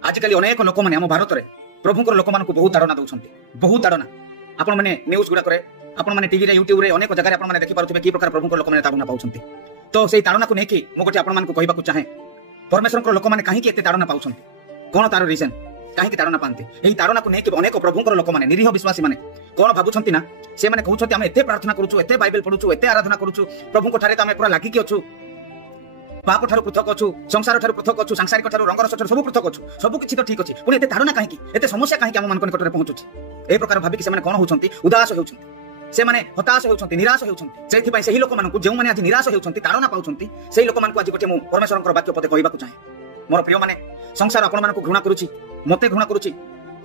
आजिकल अनेक लोक मैंने आम भारत में प्रभुंर लोक मान बहुत ताड़ना दौरान बहुत ताड़ना आपण मैंने न्यूज गुड़ाक आपण मैंने टीवी यूट्यूब अनेक जगह आप देखिपे कि प्रकार प्रभुंर लोक मैंने ताड़ना पाँच तो से ताड़ना को लेकिन मुझे आपण कहवाक चाहे परमेश्वर लोक मैंने कहीं ताड़ना पाँच कौन तार रिजन कहीं ताड़ना पाती यही ताड़ना को लेकिन अनेक प्रभुंर लोक मैंने निरीह विश्वासी मैंने कौन भावुं ना से कहते आम एत प्रार्थना करूँ एत बाइबल पढ़ुचु एत आराधना करूँ प्रभु ठारे आम पूरा लागिकी अच्छु पाप ठारू पृथक अच्छु संसार ठारू पृथक अच्छु सांसारिक ठारू रंगरस ठारू सब पृथक अच्छु सब किसी तो ठीक अच्छे पुणी एत ताड़ना कहीं एत समस्या कहीं आम मान निकट में पहुंचुची ए प्रकार भाविक से कौन होती उदास होती से माने हताश होती निराश होती से लोक मान जो मैंने आज निराश होती ताड़ना पाँच से लोक मान आज गोटे परमेश्वर वाक्य पदे कहवाक चाहे मोर प्रिय माने संसार आपण मानक घृणा करुछि मते घृणा करुछि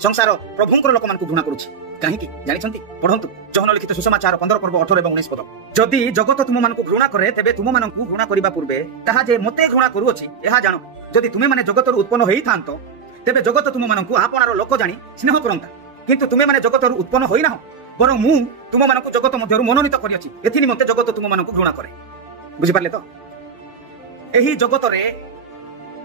संसार प्रभुंकर लोक मानक घृणा करुछि कहीं जानिछंती पढ़ंतु जहन लिखित सुसमाचार 15 पर्व 18 एवं 19 पद जदि जगत तुम मानक घृणा करे तेबे तुम मानक घृणा करिबा पूर्वे ताहा जे मते घृणा करूछि एहा जानो जदि तुमे माने जगतरु उत्पन्न होई थांतो तेबे जगत तुम मानक आपनार लोक जानी स्नेह करंता किंतु तुमे माने जगतरु उत्पन्न होई नाहो बरं मु तुम मानक जगत मध्यरु मनोनीत करिछि एथि निमंते जगत तुम मानक घृणा करे बुझि पारले तो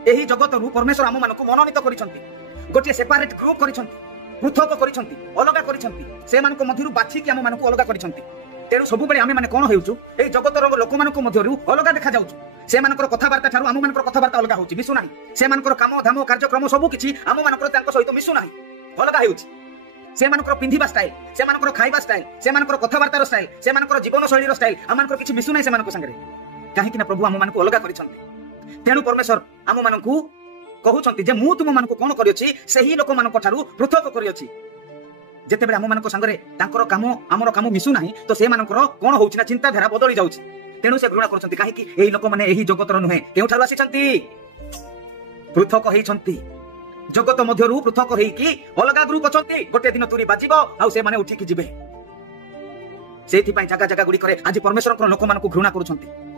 एही जगतरु परमेश्वर आम मानक मनोनीत करिसंती गोटे सेपरेट ग्रुप करिसंती पृथक करिसंती अलगा करिसंती से मानक मध्यरु बाछि कि आम मानक अलगा करिसंती तेरु सब बेले आमे माने कोन हेउचु एही जगतर लोक मानक मध्यरु अलगा देखा जाउचु से मानकर कथाबार्ता ठारू आम मानकर कथाबार्ता अलगा होउची मिसु नाही से मानकर काम धाम कार्यक्रम सब किछि आम मानकर तांको सहित मिसु नाही अलगा हेउची से मानकर पिंधिबा स्टाइल से मानकर खाइबा स्टाइल से मानकर कथाबार्तार स्टाइल से मानकर जीवन शैलीर स्टाइल आम मानकर किछि मिसु नाही से मानक संगे काहे कि ना प्रभु आम मानक अलगा करिसंती तेणु परमेश्वर आम मानक कहउछंती जे मु तुम मानक कोन करियछि सेही लोक मानक ठारू पृथक करियछि जेतेबेले आम मानक संगे तांकर काम आमर काम मिसु नाही तो से मानकर कोन होउछि ना चिंता धारा बदली जाउछि तेणु से घृणा करछंती काहे कि एही लोक माने एही जगतर नुहे केउ ठारू आसीछंती पृथक हेइछंती जगत मध्यरु पृथक हेइकी अलगा ग्रुप अछंती गोटे दिन तुरी बाजिबो आ से माने उठिकी जिबे सेथि पई जगह जगह गुडी करे आज परमेश्वर लोक मानक घृणा करूछंती